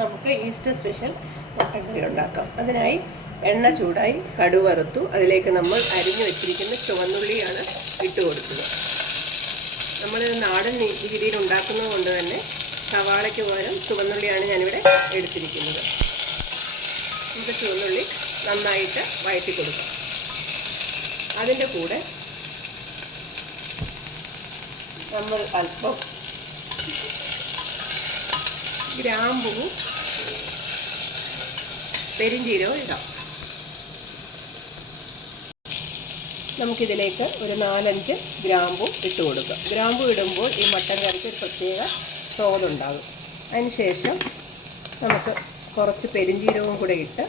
നമുക്ക് Easter special mutton കറി ഉണ്ടാക്കാം. അതിനായി എണ്ണ ചൂടായി, കടുക് വറുത്തു. അതിലേക്ക് നമ്മൾ അരിഞ്ഞു വെച്ചിരിക്കുന്ന ചുവന്നുള്ളിയാണ് ഇട്ട് കൊടുക്കുന്നത്. നമ്മളിത് നാടൻ രീതിയിൽ ഉണ്ടാക്കുന്നത് കൊണ്ട് തന്നെ സവാളയ്ക്ക് പകരം ചുവന്നുള്ളിയാണ് ഞാനിവിടെ എടുത്തിരിക്കുന്നത്. നമുക്ക് ചുവന്നുള്ളി നന്നായിട്ട് വഴറ്റി കൊടുക്കാം. അതിൻ്റെ കൂടെ നമ്മൾ അല്പം ഗ്രാമ്പുവും പെരിഞ്ചീരകവും ഇടാം. നമുക്കിതിലേക്ക് ഒരു 4-5 ഗ്രാമ്പും ഇട്ട് കൊടുക്കാം. ഗ്രാമ്പു ഇടുമ്പോൾ ഈ മട്ടൻ കറിക്ക് ഒരു പ്രത്യേക സ്വാദുണ്ടാകും. അതിന് ശേഷം നമുക്ക് കുറച്ച് പെരിഞ്ചീരകവും കൂടെ ഇട്ട്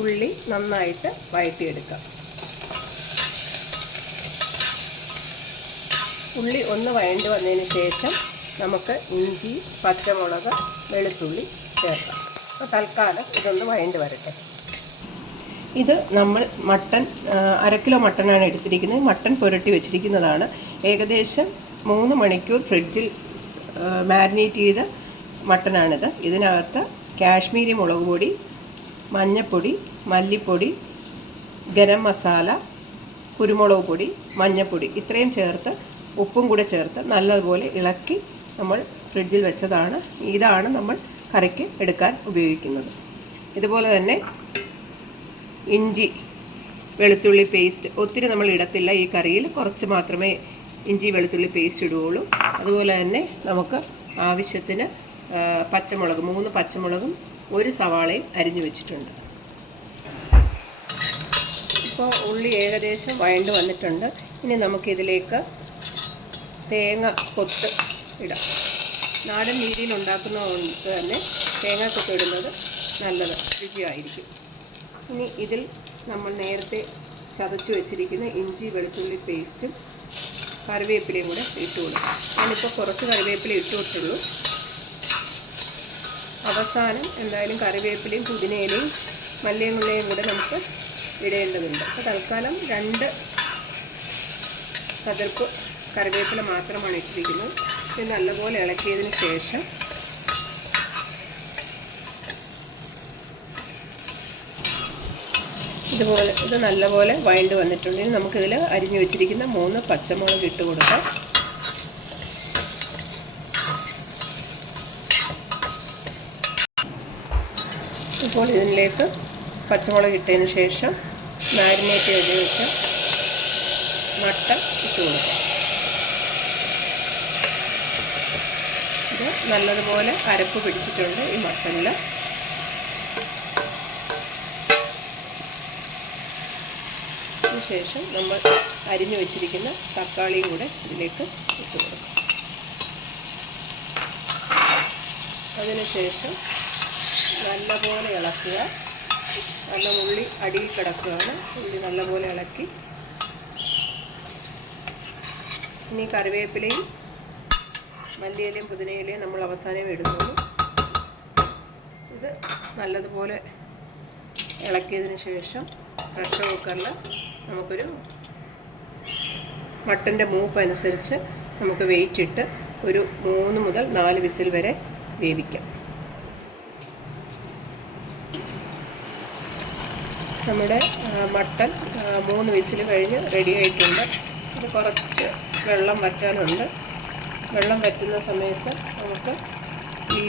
ഉള്ളി നന്നായിട്ട് വഴറ്റിയെടുക്കാം. ഉള്ളി ഒന്ന് വഴണ്ടി വന്നതിന് ശേഷം നമുക്ക് ഇഞ്ചി, പച്ചമുളക്, വെളുത്തുള്ളി ചേർക്കാം. അപ്പോൾ തൽക്കാലം ഇതൊന്ന് വഴണ്ടി വരട്ടെ. ഇത് നമ്മൾ മട്ടൻ 1/2 കിലോ മട്ടനാണ് എടുത്തിരിക്കുന്നത്. മട്ടൻ പുരട്ടി വെച്ചിരിക്കുന്നതാണ്. ഏകദേശം 3 മണിക്കൂർ ഫ്രിഡ്ജിൽ മാരിനേറ്റ് ചെയ്ത മട്ടനാണിത്. ഇതിനകത്ത് കാശ്മീരി മുളക് പൊടി, മഞ്ഞൾപ്പൊടി, മല്ലിപ്പൊടി, ഗരം മസാല, കുരുമുളക് പൊടി, മഞ്ഞൾപ്പൊടി ഇത്രയും ചേർത്ത് ഉപ്പും കൂടെ ചേർത്ത് നല്ലതുപോലെ ഇളക്കി നമ്മൾ ഫ്രിഡ്ജിൽ വെച്ചതാണ്. ഇതാണ് നമ്മൾ കറിക്ക് എടുക്കാൻ ഉപയോഗിക്കുന്നത്. ഇതുപോലെ തന്നെ ഇഞ്ചി വെളുത്തുള്ളി പേസ്റ്റ് ഒത്തിരി നമ്മൾ ഇടത്തില്ല. ഈ കറിയിൽ കുറച്ച് മാത്രമേ ഇഞ്ചി വെളുത്തുള്ളി പേസ്റ്റ് ഇടുകയുള്ളൂ. അതുപോലെ തന്നെ നമുക്ക് ആവശ്യത്തിന് പച്ചമുളക് 3 പച്ചമുളകും 1 സവാളയും അരിഞ്ഞു വെച്ചിട്ടുണ്ട്. ഇപ്പോൾ ഉള്ളി ഏകദേശം വഴണ്ട് വന്നിട്ടുണ്ട്. ഇനി നമുക്കിതിലേക്ക് തേങ്ങ കൊത്ത് ഇടാം. നാടൻ രീതിയിൽ ഉണ്ടാക്കുന്നതുകൊണ്ട് തന്നെ തേങ്ങ കൊത്തിടുന്നത് നല്ലത്, രുചിയായിരിക്കും. ഇനി ഇതിൽ നമ്മൾ നേരത്തെ ചതച്ച് വെച്ചിരിക്കുന്ന ഇഞ്ചി വെളുത്തുള്ളി പേസ്റ്റും കറിവേപ്പിലയും കൂടെ ഇട്ട് കൊടുക്കാം. ഞാനിപ്പോൾ കുറച്ച് കറിവേപ്പില ഇട്ട് കൊടുത്തുള്ളൂ. അവസാനം എന്തായാലും കറിവേപ്പിലയും പുതിനയിലയും മല്ലിയും കൂടെ നമുക്ക് ഇടേണ്ടതുണ്ട്. അപ്പോൾ തൽക്കാലം 2 കതിർപ്പ് കറിവേപ്പില മാത്രമാണ് ഇട്ടിരിക്കുന്നത്. ഇത് നല്ലപോലെ ഇളക്കിയതിന് ശേഷം ഇത് നല്ലപോലെ വഴണ്ട് വന്നിട്ടുണ്ട്. ഇനി നമുക്കിതിൽ അരിഞ്ഞു വെച്ചിരിക്കുന്ന 3 പച്ചമുളക് ഇട്ട് കൊടുക്കാം. ഇപ്പോൾ ഇതിലേക്ക് പച്ചമുളക് ഇട്ടതിന് ശേഷം മാരിനേറ്റ് ചെയ്ത് വെച്ച മട്ടൻ ഇട്ട് കൊടുക്കാം. ഇത് നല്ലതുപോലെ അരപ്പ് പിടിച്ചിട്ടുണ്ട് ഈ മട്ടനിൽ. ശേഷം നമ്മൾ അരിഞ്ഞു വെച്ചിരിക്കുന്ന തക്കാളിയും കൂടെ ഇതിലേക്ക് ഇട്ട് കൊടുക്കും. അതിനുശേഷം നല്ലപോലെ ഇളക്കുക. നല്ല ഉള്ളി അടിയിൽ കിടക്കുകയാണ്. ഉള്ളി നല്ലപോലെ ഇളക്കി ഇനി കറിവേപ്പിലയും മല്ലിയിലയും പുതിനയിലയും നമ്മൾ അവസാനം ഇടുന്നു. ഇത് നല്ലതുപോലെ ഇളക്കിയതിന് ശേഷം പ്രഷർ കുക്കറിൽ നമുക്കൊരു മട്ടൻ്റെ മൂപ്പ് അനുസരിച്ച് നമുക്ക് വെയിറ്റ് ഇട്ട് ഒരു 3 മുതൽ 4 വിസിൽ വരെ വേവിക്കാം. നമ്മുടെ മട്ടൻ 3 വിസിൽ കഴിഞ്ഞ് റെഡി ആയിട്ടുണ്ട്. ഇത് കുറച്ച് വെള്ളം വറ്റാനുണ്ട്. വെള്ളം വറ്റുന്ന സമയത്ത് നമുക്ക് ഈ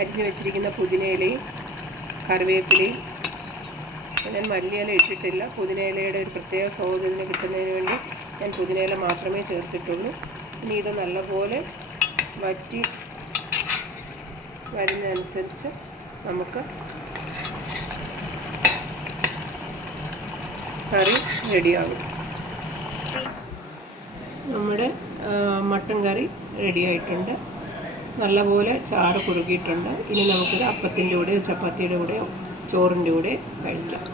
അരിഞ്ഞു വെച്ചിരിക്കുന്ന പുതിനയിലയും കറിവേപ്പിലയും, ഞാൻ മല്ലിയില ഇട്ടിട്ടില്ല. പുതിനയിലയുടെ ഒരു പ്രത്യേക സ്വാദത്തിന് കിട്ടുന്നതിന് വേണ്ടി ഞാൻ പുതിനയില മാത്രമേ ചേർത്തിട്ടുള്ളൂ. ഇനി ഇത് നല്ലപോലെ വറ്റി വരുന്നതനുസരിച്ച് നമുക്ക് കറി റെഡിയാകും. നമ്മുടെ മട്ടൻ കറി റെഡിയായിട്ടുണ്ട്. നല്ലപോലെ ചാറ് കുറുകിയിട്ടുണ്ട്. ഇനി നമുക്കൊരു അപ്പത്തിൻ്റെ കൂടെയോ ചപ്പാത്തിയുടെ കൂടെയോ ചോറിൻ്റെ കൂടെ കഴിക്കാം.